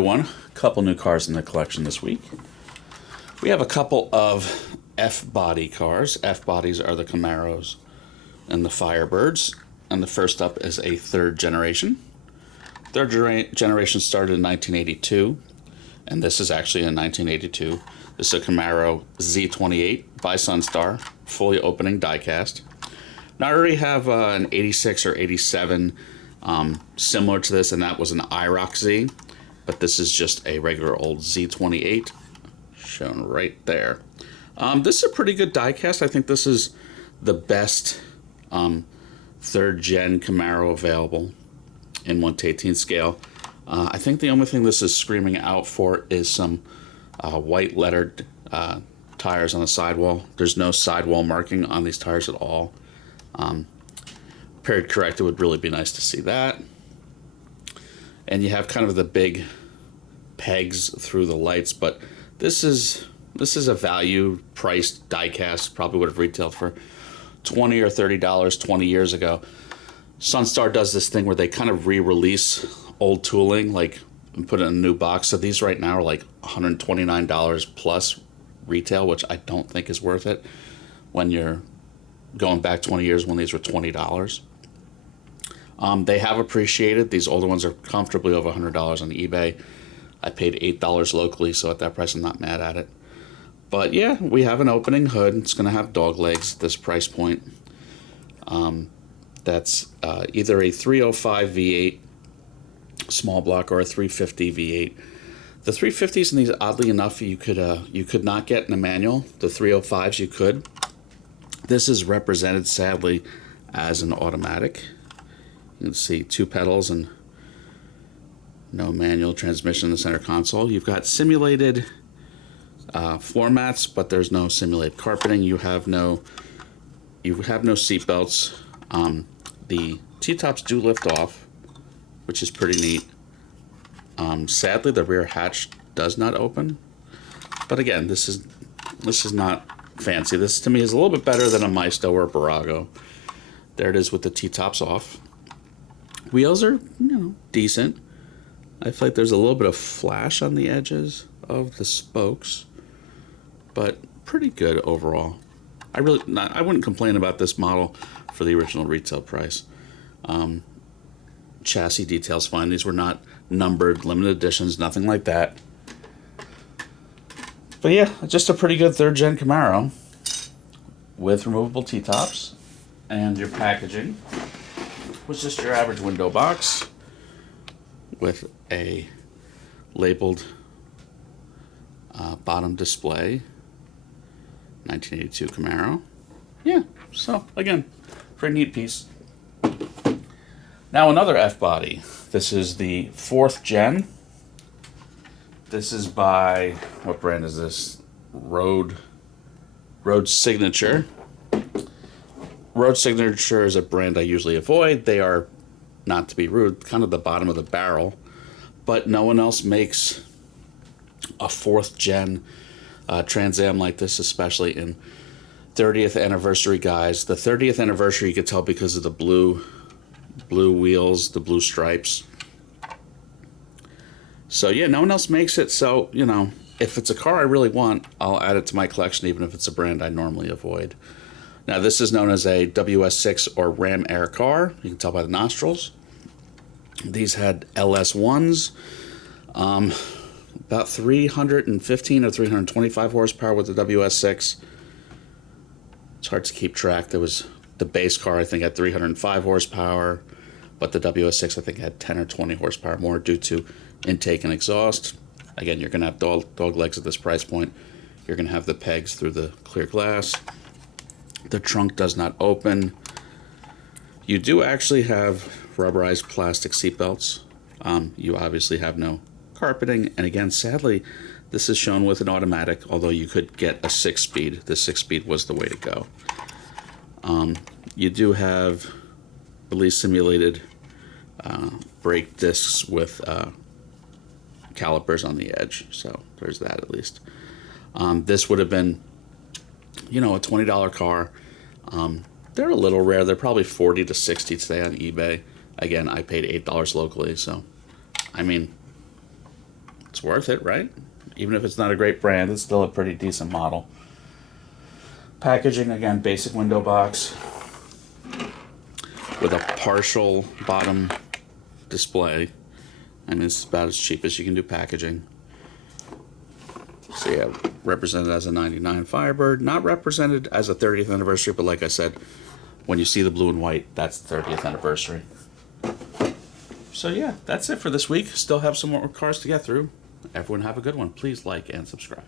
One couple new cars in the collection this week. We have a couple of F-body cars. F-bodies are the Camaros and the Firebirds. And the first up is a third generation. Third generation started in 1982. And this is actually in 1982. This is a Camaro Z28 by Sunstar, fully opening diecast. Now I already have an 86 or 87 similar to this, and that was an IROC Z. But this is just a regular old Z28, shown right there. This is a pretty good diecast. I think this is the best third gen Camaro available in 1/18 scale. I think the only thing this is screaming out for is some white lettered tires on the sidewall. There's no sidewall marking on these tires at all. Period correct, it would really be nice to see that. And you have kind of the big pegs through the lights, but this is a value priced diecast. Probably would have retailed for $20 or $30 20 years ago. Sunstar does this thing where they kind of re-release old tooling, like, and put it in a new box. So these right now are like $129 plus retail, which I don't think is worth it when you're going back 20 years when these were $20. They have appreciated. These older ones are comfortably over $100 on eBay. I paid $8 locally, so at that price I'm not mad at it. But yeah, we have an opening hood. It's going to have dog legs at this price point. That's either a 305 V8 small block or a 350 V8. The 350s in these, oddly enough, you could not get in a manual. The 305s you could. This is represented, sadly, as an automatic. You can see two pedals and no manual transmission in the center console. You've got simulated floor mats, but there's no simulated carpeting. You have no seat belts. The T-tops do lift off, which is pretty neat. Sadly, the rear hatch does not open. But again, this is not fancy. This to me is a little bit better than a Maisto or a Barago. There it is with the T-tops off. Wheels are, decent. I feel like there's a little bit of flash on the edges of the spokes, but pretty good overall. I wouldn't complain about this model for the original retail price. Chassis details fine. These were not numbered, limited editions, nothing like that. But yeah, just a pretty good third gen Camaro with removable T-tops, and your packaging was just your average window box with a labeled bottom display, 1982 Camaro. Yeah, so again, pretty neat piece. Now another F-body. This is the 4th gen. This is by, what brand is this? Road Signature. Road Signature is a brand I usually avoid. They are, not to be rude, kind of the bottom of the barrel, but no one else makes a 4th gen Trans Am like this, especially in 30th anniversary guys. The 30th anniversary you could tell because of the blue wheels, the blue stripes. So yeah, no one else makes it. So, if it's a car I really want, I'll add it to my collection, even if it's a brand I normally avoid. Now, this is known as a WS6 or Ram Air car. You can tell by the nostrils. These had LS1s, about 315 or 325 horsepower with the WS6. It's hard to keep track. There was the base car, I think, had 305 horsepower, but the WS6, I think, had 10 or 20 horsepower more due to intake and exhaust. Again, you're going to have dog legs at this price point. You're going to have the pegs through the clear glass. The trunk does not open. You do actually have rubberized plastic seat belts. You obviously have no carpeting. And again, sadly, this is shown with an automatic, although you could get a 6-speed. The 6-speed was the way to go. You do have release simulated brake discs with calipers on the edge. So there's that at least. This would have been, a $20 car. They're a little rare. They're probably $40 to $60 today on eBay. Again, I paid $8 locally, so I mean, it's worth it, right? Even if it's not a great brand, it's still a pretty decent model. Packaging, again, basic window box with a partial bottom display. I mean, it's about as cheap as you can do packaging. So yeah, represented as a 99 Firebird, not represented as a 30th anniversary, but like I said, when you see the blue and white, that's the 30th anniversary. So yeah, that's it for this week. Still have some more cars to get through. Everyone have a good one. Please like and subscribe.